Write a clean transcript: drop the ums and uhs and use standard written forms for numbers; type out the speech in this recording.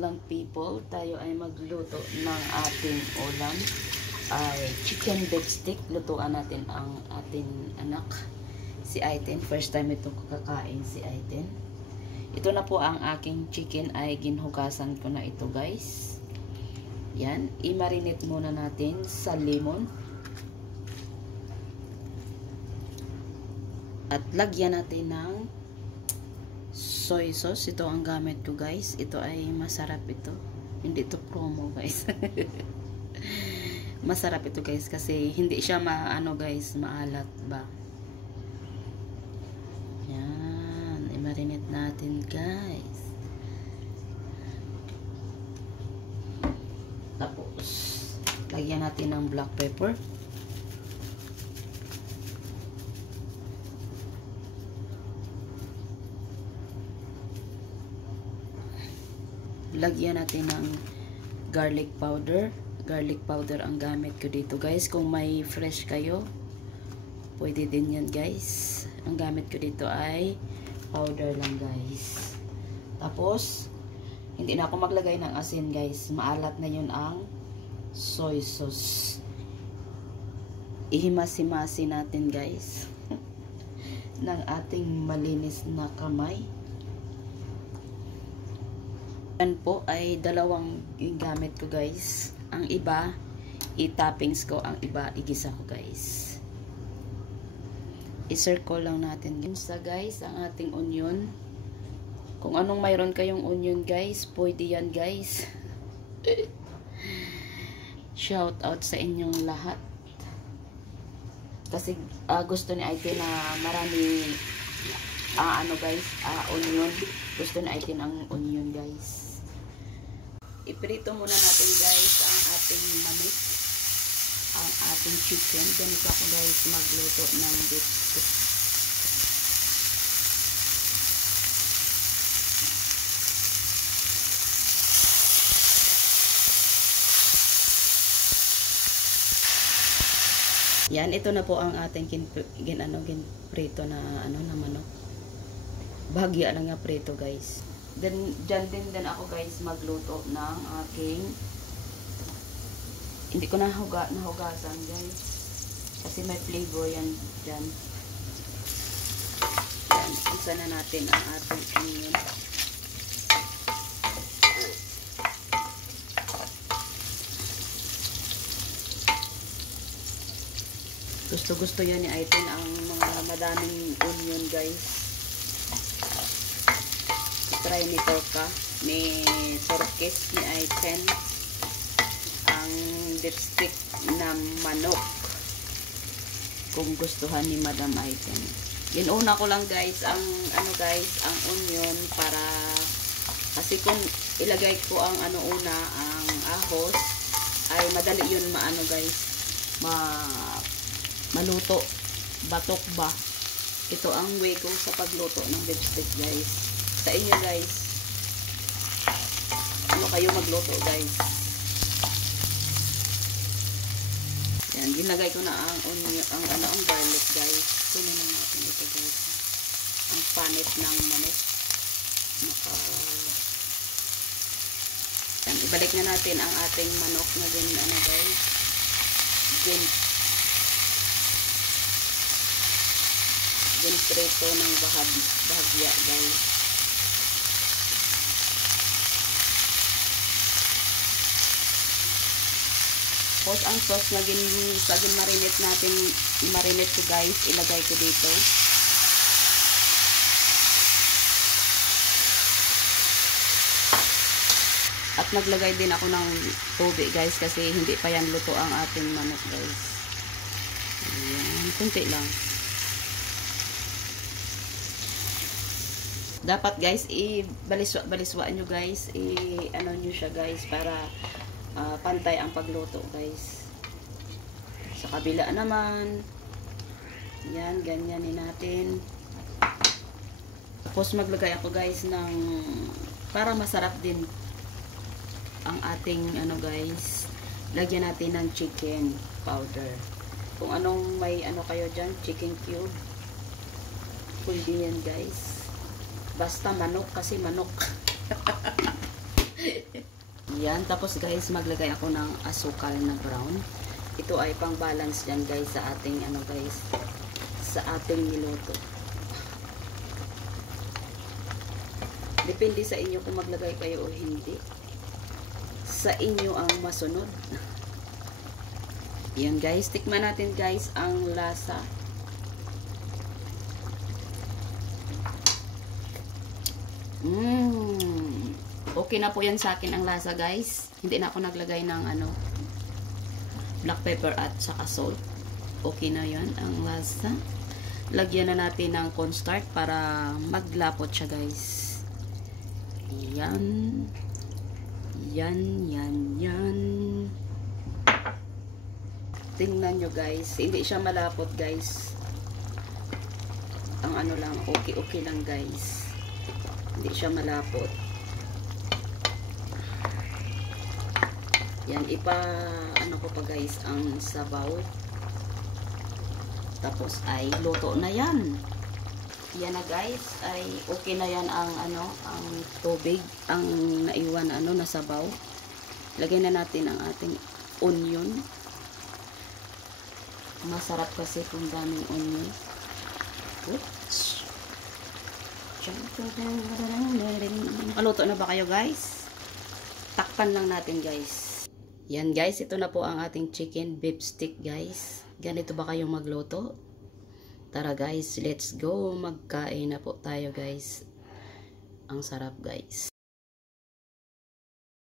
Lang people, tayo ay magluto ng ating ulam ay chicken beef stick. Lutuan natin ang ating anak, si Aiden. First time itong kakain si Aiden. Ito na po ang aking chicken, ay ginhugasan ko na ito guys. Yan, i-marinate muna natin sa lemon. At lagyan natin ng soy sauce. Ito ang gamit ko guys. Ito ay masarap ito. Hindi ito promo guys. Masarap ito guys kasi hindi siya guys, maalat ba. Yan, i-marinate natin guys. Tapos lagyan natin ng black pepper. Lagyan natin ng garlic powder. Garlic powder ang gamit ko dito guys. Kung may fresh kayo, pwede din yan guys. Ang gamit ko dito ay powder lang guys. Tapos, hindi na ako maglagay ng asin guys. Maalat na yun ang soy sauce. Ihimasi-masi natin guys. ng ating malinis na kamay. Yan po ay dalawang gamit ko guys. Ang iba, i-toppings ko. Ang iba, igisa ko guys. I-circle lang natin. Sa guys, ang ating onion. Kung anong mayroon kayong onion guys, pwede yan guys. Shout out sa inyong lahat. Kasi gusto ni Aiden na marami onion. Gusto ni Aiden ang onion guys. Iprito muna natin guys ang ating manok, ang ating chicken. Ganito ako guys magluto ng beef stick. Yan, ito na po ang ating ginprito na na manok. Bahagya lang nga prito guys. Then dyan din ako guys magluto ng aking, hindi ko nahugasan guys kasi may flavor yan dyan. Yan, isa na natin ang ating onion. Gusto yan ni Aiden ang mga madaming onion guys. Try ni Torka, ni Torkis, ni Aiden ang beef stick na manok kung gustuhan ni Madam Aiden. Ginuna ko lang guys ang ang onion para kasi kung ilagay ko ang ang ahos ay madali yun guys maluto, batok ba. Ito ang way ko sa pagluto ng beef stick guys. Sa inyo guys, ano kayo magluto guys. Yan, ginagay ko na ang onion, ang garlic guys. Kunin na natin ito guys. Ang panit ng manok. Yan, ibalik na natin ang ating manok na guys. Ginprito ng bahagya guys. Tapos ang sauce na marinate natin, i-marinate ko guys, ilagay ko dito. At naglagay din ako ng tubig guys kasi hindi pa yan luto ang ating manok guys. Ayan, kunti lang. Dapat guys, i-baliswa nyo guys, nyo siya guys para pantay ang pagluto guys. Sa kabila naman, yan, ganyanin natin. Tapos maglagay ako guys ng, para masarap din ang ating guys, lagyan natin ng chicken powder. Kung anong may kayo dyan, chicken cube, pwede yan guys. Basta manok kasi manok. Yan, tapos guys, maglagay ako ng asukal na brown. Ito ay pang balance dyan guys sa ating ano guys, sa ating niluto. Depende sa inyo kung maglagay kayo o hindi. Sa inyo ang masunod. Yan guys, tikman natin guys ang lasa. Okay na po yan sa akin ang lasa guys. Hindi na ako naglagay ng ano, black pepper at saka salt. Okay na yan ang lasa. Lagyan na natin ng cornstarch para maglapot siya guys. Yan. Yan, yan, yan. Tingnan nyo guys. Hindi siya malapot guys. Ang ano lang, okay lang guys. Hindi siya malapot. Yan, ano ko pa guys ang sabaw. Tapos ay luto na yan. Yan na guys, ay okay na yan ang ano, ang tubig, ang naiwan ano na sabaw. Lagyan na natin ang ating onion. Masarap kasi kung daming onion. Oops. Maluto na ba kayo guys? Takpan lang natin guys. Yan guys, ito na po ang ating chicken beef stick guys. Ganito ba kayong magluto? Tara guys, let's go. Magkain na po tayo guys. Ang sarap guys.